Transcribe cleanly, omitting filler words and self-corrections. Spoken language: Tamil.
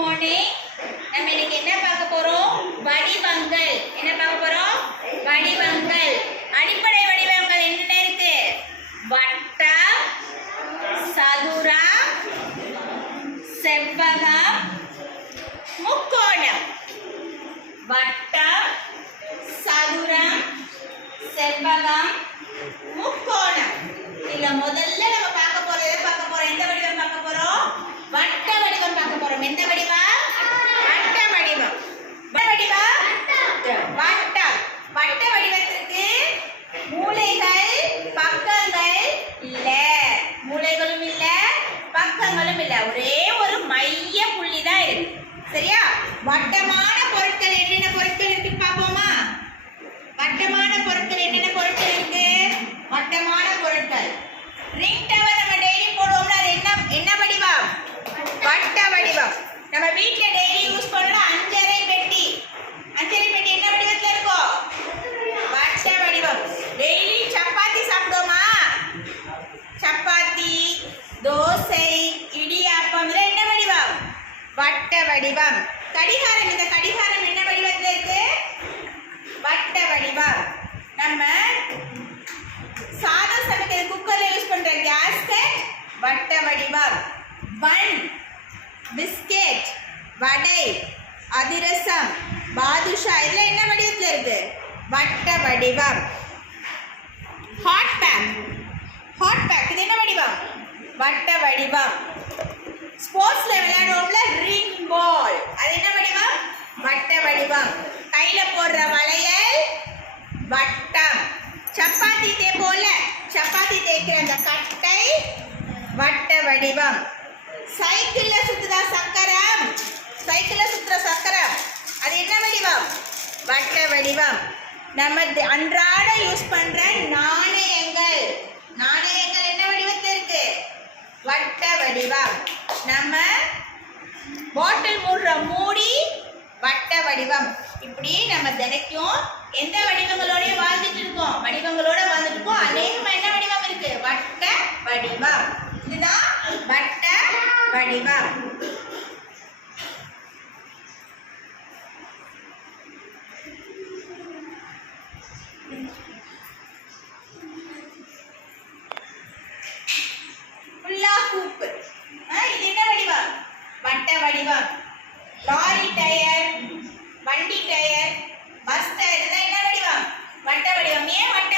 மார்னிங். நம்ம இன்னைக்கு என்ன பார்க்க போறோம்? வடிவங்கள். என்ன பார்க்க போறோம்? வடிவங்கள். அடிப்படை வடிவங்கள் என்ன இருக்கு? வட்டம், சதுரம், செவ்வகம், முக்கோணம். வட்டம், சதுரம், செவ்வகம், முக்கோணம். இல்ல முதல்ல நம்ம பார்க்க போறோம். எந்த வடிவம் பார்க்க போறோம்? வட்ட வடிவம் பார்க்க போறோம். எந்த வடிவம்? வட்ட வடிவம். வட்டம். வட்ட வடிவத்திற்கு மூலைகள், பக்கங்கள் இல்ல. மூலைகளும் இல்ல, பக்கங்களும் இல்ல. ஒரே ஒரு மைய புள்ளி தான் இருக்கு. சரியா? வட்டமான பொருட்கள் என்னென்ன பொருட்கள் இருக்கு பார்ப்போமா? வட்டமான பொருட்கள் என்னென்ன பொருட்கள் இருக்கு? வட்டமான பொருட்கள் ரிங் டவர் நம்ம டெய்லி போடுவோம்ல, அது என்ன வடிவம்? வட்ட வடிவம். நம்ம வீட்ல டெய்லி யூஸ் பண்ற அஞ்சரை பெட்டி என்ன வடிவத்துல இருக்கும்? வட்ட வடிவம். டெய்லி சப்பாத்தி சாப்பிடுவோமா? சப்பாத்தி, தோசை, இடியாப்பம் இதெல்லாம் என்ன வடிவம்? வட்ட வடிவம். கடிகாரம், இந்த கடிகாரம் என்ன வடிவத்துல இருக்கு? வட்ட வடிவம். நம்ம சாதம் சமைக்கிற குக்கர்ல யூஸ் பண்ற கேஸ்கட் வட்ட வடிவம். பன், பிஸ்கெட், வடை, அதிரசம், பாதுஷா இதெல்லாம் என்ன வடிவத்துல இருக்கு? வட்ட வடிவம். ஹாட் பேக் இது என்ன வடிவம்? வட்ட வடிவம். ஸ்போர்ட்ஸ்ல விளையாடுவோம்ல ரிங் பால், அது என்ன வடிவம்? வட்ட வடிவம். கையில போடுற வளையல் வட்டம். சப்பாத்தி தேய்ப்போல, சப்பாத்தி தேய்க்கிற அந்த கட்டை வட்ட வடிவம். சைக்கிள்ல சுத்துற சக்கரம், அது என்ன வடிவம்? வட்ட வடிவம். நம்ம அன்றாட யூஸ் பண்ற நாணயங்கள் என்ன வடிவத்தில் இருக்கு? வட்ட வடிவம். நம்ம பாட்டில் மூடுற மூடி வட்ட வடிவம். இப்படி நம்ம தினைக்கும் எந்த வடிவங்களோட வாழ்ந்துட்டு இருக்கோம்? அநேகமா என்ன வடிவம் இருக்கு? வட்ட வடிவம். இதுதான் வட்ட வடிவம். புல்லா ஹூப், இது என்ன வடிவம்? வட்ட வடிவம். லாரி டயர், வண்டி டயர், பஸ் டயர் இதெல்லாம் என்ன வடிவம்? வட்ட வடிவம். ஏன் வட்ட